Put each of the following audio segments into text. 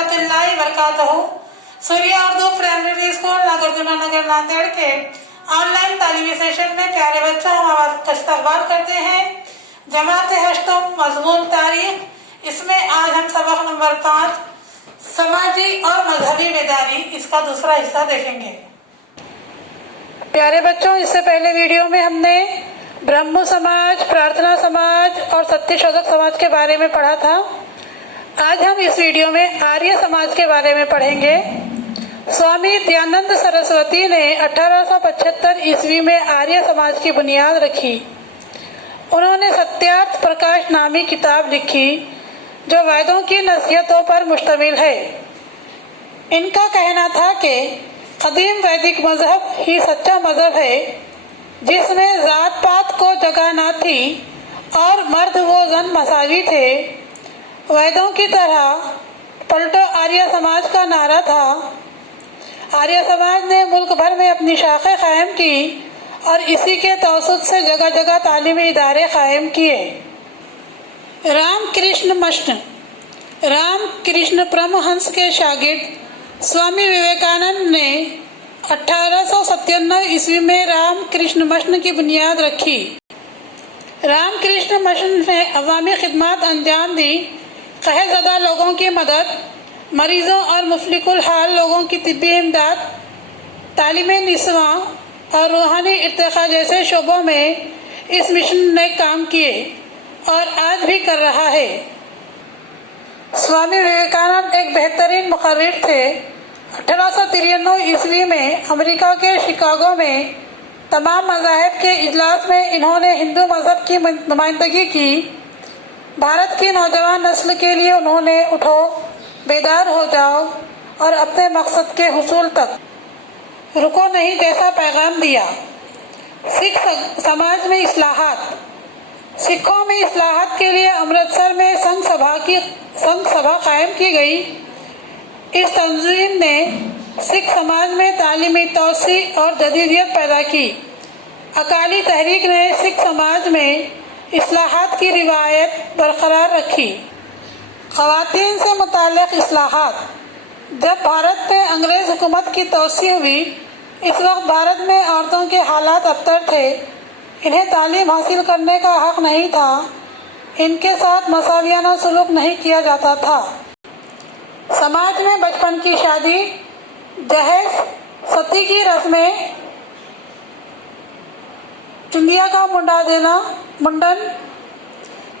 रहमतुल्लाहि वबरकातुहू। Surya Urdu primary school नागरजुना नगर नांदेड़ के online तालीमी सेशन में प्यारे बच्चों हम आपका इस्तकबाल करते हैं। जमात हश्तम मज़मून तारीख, इसमें आज हम सबक नंबर 5 समाजी और मजहबी बेदारी, इसका दूसरा हिस्सा देखेंगे। प्यारे बच्चों, इससे पहले वीडियो में हमने ब्रह्म समाज, प्रार्थना समाज और सत्यशोधक समाज के बारे में पढ़ा था। आज हम इस वीडियो में आर्य समाज के बारे में पढ़ेंगे। स्वामी दयानंद सरस्वती ने 1875 ईस्वी में आर्य समाज की बुनियाद रखी। उन्होंने सत्यार्थ प्रकाश नामी किताब लिखी जो वेदों की नसीहतों पर मुश्तमिल है। इनका कहना था कि कदीम वैदिक मजहब ही सच्चा मजहब है जिसमें जात पात को जगह न थी और मर्द व जन मसावी थे। वेदों की तरह पलटो आर्य समाज का नारा था। आर्य समाज ने मुल्क भर में अपनी शाखें कायम की और इसी के तवसुत से जगह जगह तालीमी इदारे कायम किए। रामकृष्ण परमहंस के शागिर्द स्वामी विवेकानंद ने 1897 ईस्वी में रामकृष्ण मिशन की बुनियाद रखी। रामकृष्ण मिशन ने अवामी खिदमत अंजाम दी, कहरज़दा लोगों की मदद, मरीजों और मुफलिकुल हाल लोगों की तिब्बी इमदाद, तालीम निस्वा और रूहानी इर्तिक़ा जैसे शोबों में इस मिशन ने काम किए और आज भी कर रहा है। स्वामी विवेकानंद एक बेहतरीन मुक़र्रिर थे। 1893 ईस्वी में अमेरिका के शिकागो में तमाम मज़ाहिब के इजलास में इन्होंने हिंदू मज़हब की नुमाइंदगी की। भारत की नौजवान नस्ल के लिए उन्होंने उठो, बेदार हो जाओ और अपने मकसद के हुसूल तक रुको नहीं जैसा पैगाम दिया। सिख समाज में इस्लाहात। सिखों में इस्लाहात के लिए अमृतसर में संघ सभा कायम की गई। इस तंजीम ने सिख समाज में तालीमी तौसी और जदीदियत पैदा की। अकाली तहरीक ने सिख समाज में इस्लाहात की रिवायत बरकरार रखी। ख़वातीन से मुताल्लिक़ इस्लाहात। जब भारत में अंग्रेज़ हुकूमत की तोसी हुई, इस वक्त भारत में औरतों के हालात अबतर थे। इन्हें तालीम हासिल करने का हक नहीं था। इनके साथ मसावियाना सलूक नहीं किया जाता था। समाज में बचपन की शादी, जहेज, सती की रस्में, चुंदिया का मुंडन,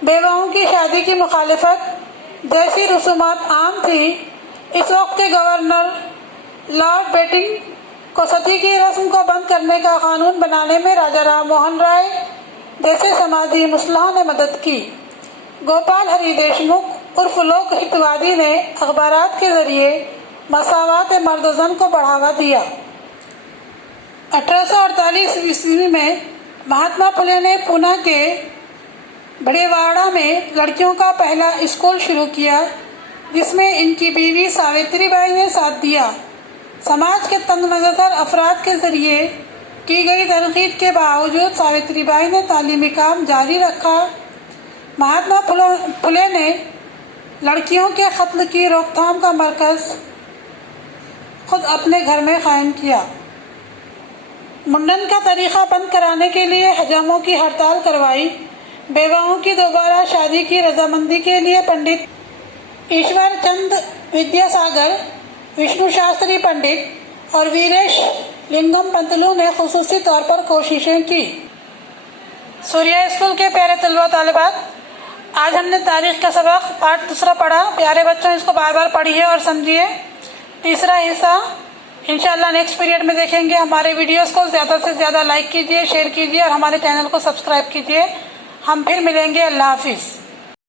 बेवाओं की शादी की मुखालिफत जैसी रसूमात आम थी। इस वक्त के गवर्नर लॉर्ड बेटिंग को सती की रस्म को बंद करने का कानून बनाने में राजा राम मोहन राय जैसे समाजी मुस्लिहों ने मदद की। गोपाल हरि देशमुख उर्फ लोक हितवादी ने अखबारात के जरिए मसावात मर्द व जन को बढ़ावा दिया। 1848 ईस्वी में महात्मा फुले ने पूना के बड़ेवाड़ा में लड़कियों का पहला स्कूल शुरू किया, जिसमें इनकी बीवी सावित्रीबाई ने साथ दिया। समाज के तंग नज़र अफराद के जरिए की गई तनकीद के बावजूद सावित्रीबाई ने तालीमी काम जारी रखा। महात्मा फुले ने लड़कियों के कत्ल की रोकथाम का मरकज़ खुद अपने घर में कायम किया। मुंडन का तरीक़ा बंद कराने के लिए हजामों की हड़ताल करवाई। बेवाओं की दोबारा शादी की रजामंदी के लिए पंडित ईश्वर चंद विद्यासागर, विष्णु शास्त्री पंडित और वीरेश लिंगम पंतलू ने खुसूसी तौर पर कोशिशें की। सूर्या स्कूल के प्यारे तलबा तालिबात, आज हमने तारीख का सबक पार्ट दूसरा पढ़ा। प्यारे बच्चों, इसको बार बार पढ़िए और समझिए। तीसरा हिस्सा इंशाल्लाह नेक्स्ट पीरियड में देखेंगे। हमारे वीडियोस को ज़्यादा से ज़्यादा लाइक कीजिए, शेयर कीजिए और हमारे चैनल को सब्सक्राइब कीजिए। हम फिर मिलेंगे। अल्लाह हाफिज़।